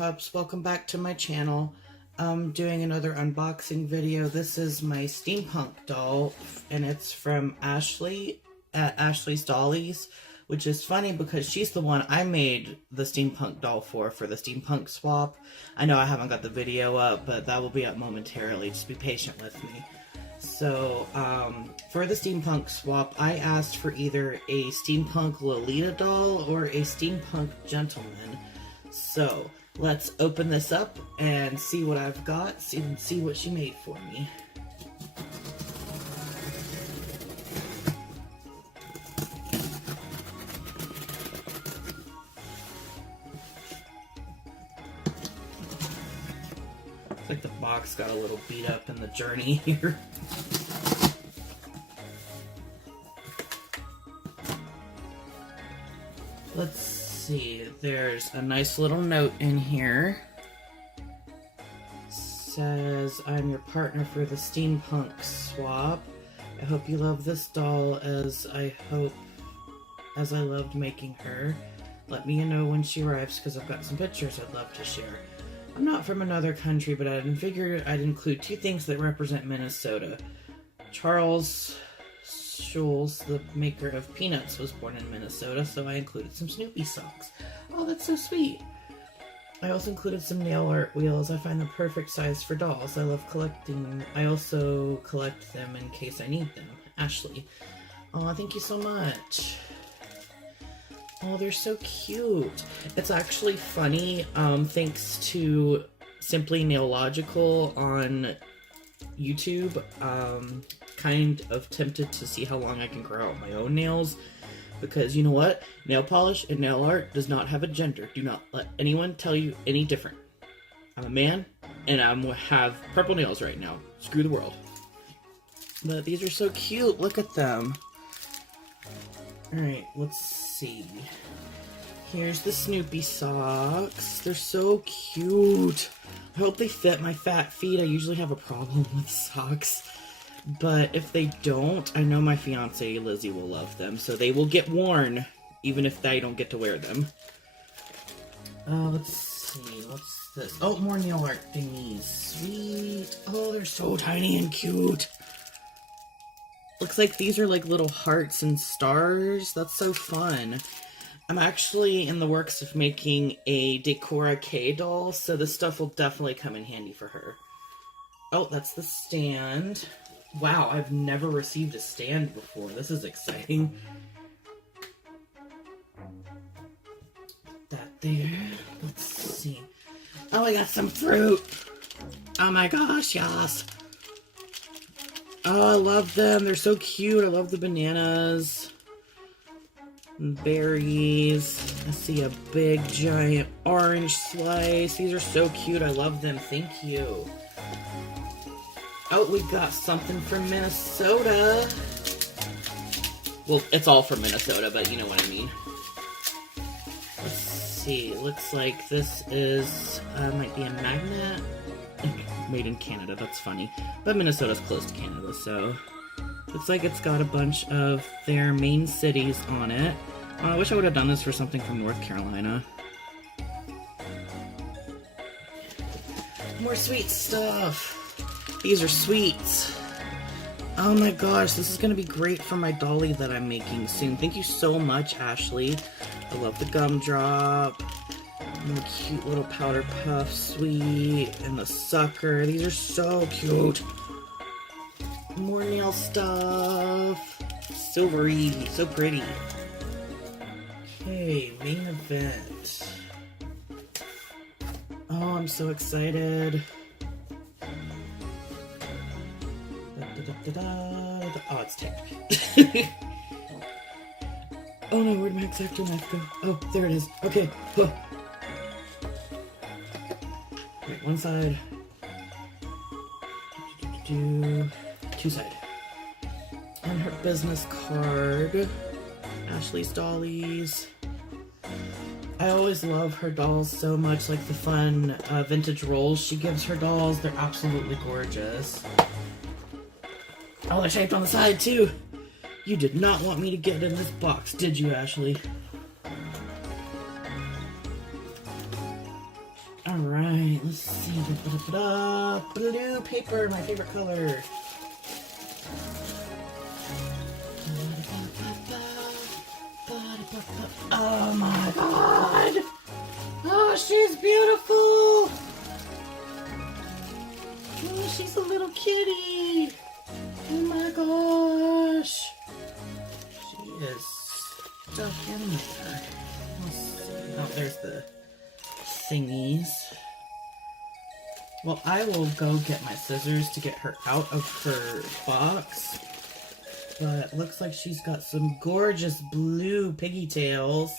Buttercups, welcome back to my channel. I'm doing another unboxing video. This is my Steampunk doll, and it's from Ashley at Ashley's Dollies, which is funny because she's the one I made the Steampunk doll for the Steampunk swap. I know I haven't got the video up, but that will be up momentarily. Just be patient with me. So, for the Steampunk swap, I asked for either a Steampunk Lolita doll or a Steampunk Gentleman. So, let's open this up and see what I've got, see what she made for me. Looks like the box got a little beat up in the journey here. Let's see, there's a nice little note in here. Says, I'm your partner for the Steampunk swap. I hope you love this doll as I loved making her. Let me know when she arrives because I've got some pictures I'd love to share. I'm not from another country, but I figured I'd include two things that represent Minnesota. Charles Schulz, the maker of Peanuts, was born in Minnesota, so I included some Snoopy socks. Oh, that's so sweet. I also included some nail art wheels. I find the perfect size for dolls. I love collecting them. I also collect them in case I need them. Ashley. Oh, thank you so much. Oh, they're so cute. It's actually funny, thanks to Simply Nailogical on YouTube, kind of tempted to see how long I can grow out my own nails, because you know what? Nail polish and nail art does not have a gender. Do not let anyone tell you any different. I'm a man, and I have purple nails right now. Screw the world. But these are so cute. Look at them. Alright, let's see. Here's the Snoopy socks. They're so cute. I hope they fit my fat feet. I usually have a problem with socks. But if they don't, I know my fiance Lizzie will love them. So they will get worn, even if I don't get to wear them. Let's see. What's this? Oh, more nail art thingies. Sweet. Oh, they're so tiny and cute. Looks like these are like little hearts and stars. That's so fun. I'm actually in the works of making a Decora K doll, so this stuff will definitely come in handy for her. Oh, that's the stand. Wow, I've never received a stand before. This is exciting. Put that there. Let's see. Oh, I got some fruit. Oh my gosh, yes. Oh, I love them. They're so cute. I love the bananas. And berries. I see a big, giant orange slice. These are so cute. I love them. Thank you. Oh, we got something from Minnesota. Well, it's all from Minnesota, but you know what I mean. Let's see. Looks like this is, might be a magnet. Made in Canada, that's funny. But Minnesota's close to Canada, so looks like it's got a bunch of their main cities on it. I wish I would have done this for something from North Carolina. More sweet stuff. These are sweets. Oh my gosh, this is going to be great for my dolly that I'm making soon. Thank you so much, Ashley. I love the gumdrop. And the cute little powder puff, sweet, and the sucker. These are so cute. More nail stuff. Silvery, so pretty. Okay, main event. Oh, I'm so excited. Oh, it's taped. Oh no, where'd my X-Acto knife go? Oh, there it is. Okay. Oh. Wait, one side. Two side. And her business card. Ashley's Dollies. I always love her dolls so much, like the fun vintage rolls she gives her dolls. They're absolutely gorgeous. Oh, they're shaped on the side too. You did not want me to get in this box, did you, Ashley? Alright, let's see. Blue paper, my favorite color. Oh my god! Oh, she's beautiful! Oh, she's a little kitty! Oh my gosh! She is stuck in there. Let's see. Oh, there's the thingies. Well, I will go get my scissors to get her out of her box. But it looks like she's got some gorgeous blue piggy tails.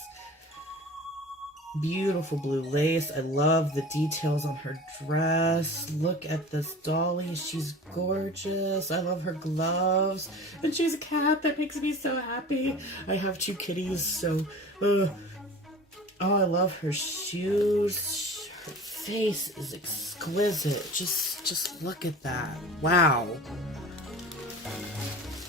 Beautiful blue lace. I love the details on her dress. Look at this dolly. She's gorgeous. I love her gloves. And she's a cat. That makes me so happy. I have 2 kitties, so... oh, I love her shoes. Her face is exquisite. Just look at that. Wow.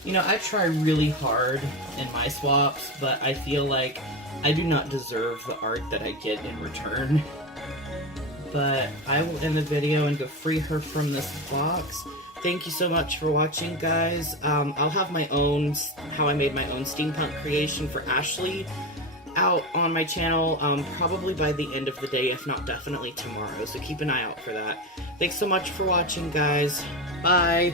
You know, I try really hard in my swaps, but I feel like I do not deserve the art that I get in return. But I will end the video and go free her from this box. Thank you so much for watching, guys. I'll have my own, how I made my own steampunk creation for Ashley out on my channel, probably by the end of the day, if not definitely tomorrow. So keep an eye out for that. Thanks so much for watching, guys. Bye!